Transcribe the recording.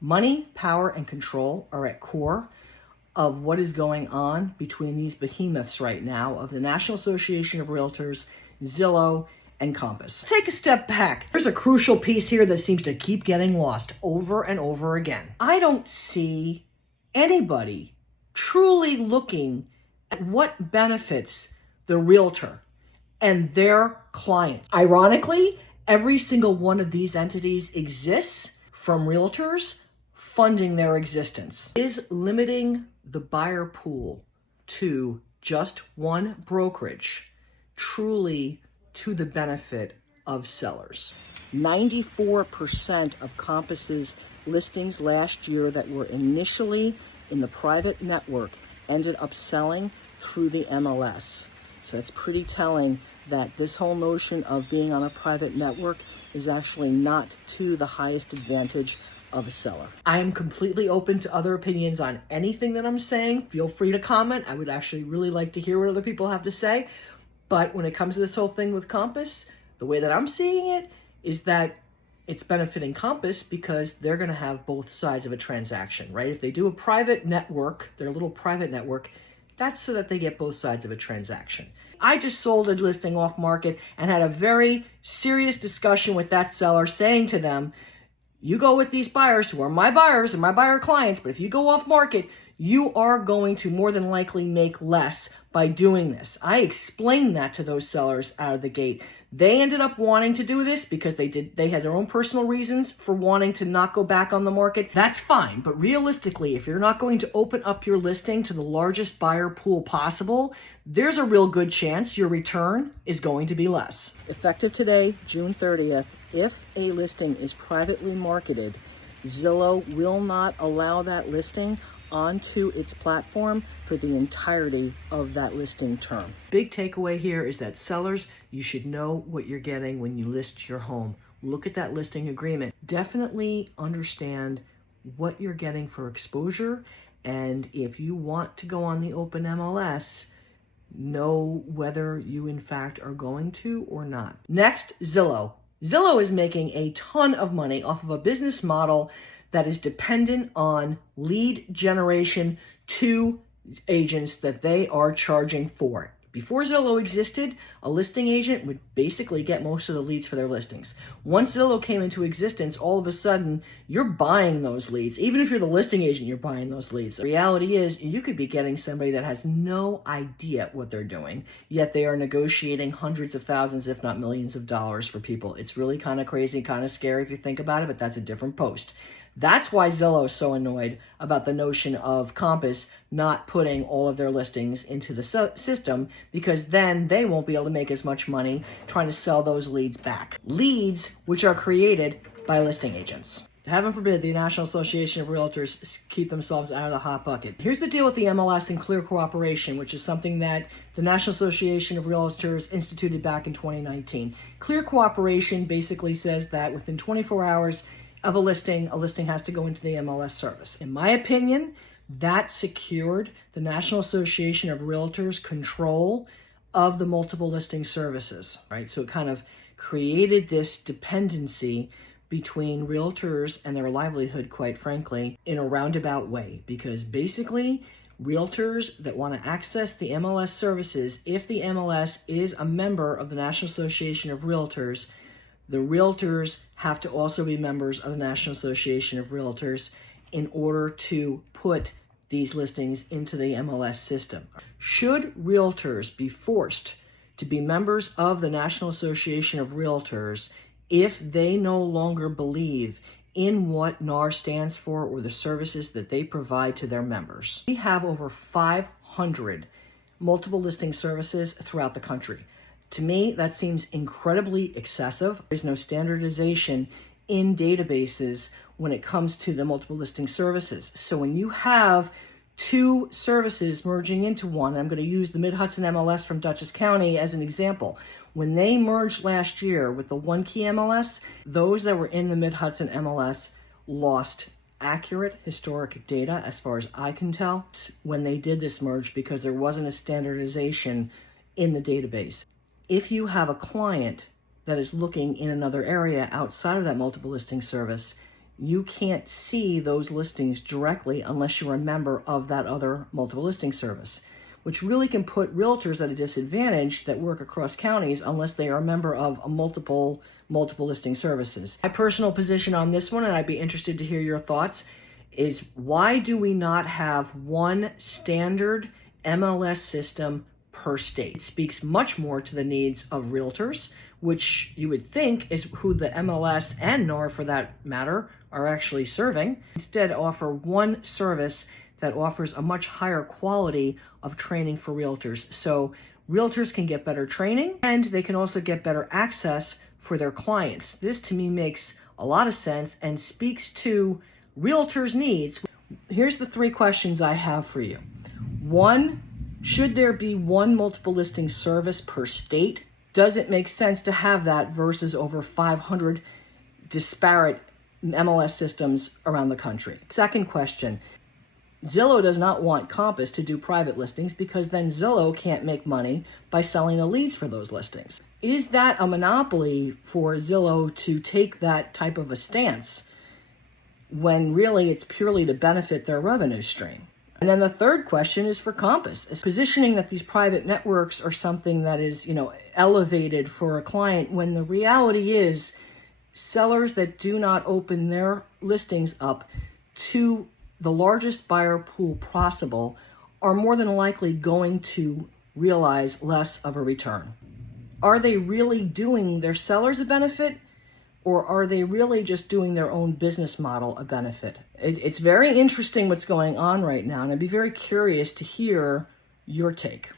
Money, power, and control are at core of what is going on between these behemoths right now of the National Association of Realtors, Zillow, and Compass. Take a step back. There's a crucial piece here that seems to keep getting lost over and over again. I don't see anybody truly looking at what benefits the realtor and their clients. Ironically, every single one of these entities exists from realtors funding their existence. Is limiting the buyer pool to just one brokerage truly to the benefit of sellers? 94% of Compass's listings last year that were initially in the private network ended up selling through the MLS. So it's pretty telling that this whole notion of being on a private network is actually not to the highest advantage of a seller. I am completely open to other opinions on anything that I'm saying. Feel free to comment. I would actually really like to hear what other people have to say. But when it comes to this whole thing with Compass, the way that I'm seeing it is that it's benefiting Compass because they're going to have both sides of a transaction, right? If they do a private network, their little private network, that's so that they get both sides of a transaction. I just sold a listing off market and had a very serious discussion with that seller saying to them, you go with these buyers who are my buyers and my buyer clients, but if you go off market, you are going to more than likely make less by doing this. I explained that to those sellers out of the gate. They ended up wanting to do this because they had their own personal reasons for wanting to not go back on the market. That's fine, but realistically, if you're not going to open up your listing to the largest buyer pool possible, there's a real good chance your return is going to be less. Effective today, June 30th, if a listing is privately marketed, Zillow will not allow that listing onto its platform for the entirety of that listing term. Big takeaway here is that sellers, you should know what you're getting when you list your home. Look at that listing agreement. Definitely understand what you're getting for exposure, and if you want to go on the open MLS, know whether you in fact are going to or not. Next, Zillow. Zillow is making a ton of money off of a business model that is dependent on lead generation to agents that they are charging for. Before Zillow existed, a listing agent would basically get most of the leads for their listings. Once Zillow came into existence, all of a sudden, you're buying those leads. Even if you're the listing agent, you're buying those leads. The reality is, you could be getting somebody that has no idea what they're doing, yet they are negotiating hundreds of thousands, if not millions of dollars for people. It's really kind of crazy, kind of scary if you think about it, but that's a different post. That's why Zillow is so annoyed about the notion of Compass not putting all of their listings into the system, because then they won't be able to make as much money trying to sell those leads back. Leads which are created by listing agents. Heaven forbid the National Association of Realtors keep themselves out of the hot bucket. Here's the deal with the MLS and clear cooperation, which is something that the National Association of Realtors instituted back in 2019. Clear cooperation basically says that within 24 hours of a listing has to go into the MLS service. In my opinion, that secured the National Association of Realtors' control of the multiple listing services, right? So it kind of created this dependency between realtors and their livelihood, quite frankly, in a roundabout way, because basically realtors that want to access the MLS services, if the MLS is a member of the National Association of Realtors, the realtors have to also be members of the National Association of Realtors in order to put these listings into the MLS system. Should realtors be forced to be members of the National Association of Realtors if they no longer believe in what NAR stands for or the services that they provide to their members? We have over 500 multiple listing services throughout the country. To me, that seems incredibly excessive. There's no standardization in databases when it comes to the multiple listing services. So when you have two services merging into one, I'm going to use the Mid-Hudson MLS from Dutchess County as an example. When they merged last year with the One Key MLS, those that were in the Mid-Hudson MLS lost accurate historic data, as far as I can tell, when they did this merge, because there wasn't a standardization in the database. If you have a client that is looking in another area outside of that multiple listing service, you can't see those listings directly unless you're a member of that other multiple listing service, which really can put realtors at a disadvantage that work across counties unless they are a member of a multiple listing services. My personal position on this one, and I'd be interested to hear your thoughts, is why do we not have one standard MLS system per state? It speaks much more to the needs of realtors, which you would think is who the MLS and NAR, for that matter, are actually serving. Instead, offer one service that offers a much higher quality of training for realtors. So realtors can get better training and they can also get better access for their clients. This to me makes a lot of sense and speaks to realtors' needs. Here's the 3 questions I have for you. 1, should there be one multiple listing service per state? Does it make sense to have that versus over 500 disparate MLS systems around the country? Second question, Zillow does not want Compass to do private listings because then Zillow can't make money by selling the leads for those listings. Is that a monopoly for Zillow to take that type of a stance when really it's purely to benefit their revenue stream? And then the third question is for Compass. Is positioning that these private networks are something that is, elevated for a client, when the reality is sellers that do not open their listings up to the largest buyer pool possible are more than likely going to realize less of a return. Are they really doing their sellers a benefit, or are they really just doing their own business model a benefit? It's very interesting what's going on right now, and I'd be very curious to hear your take.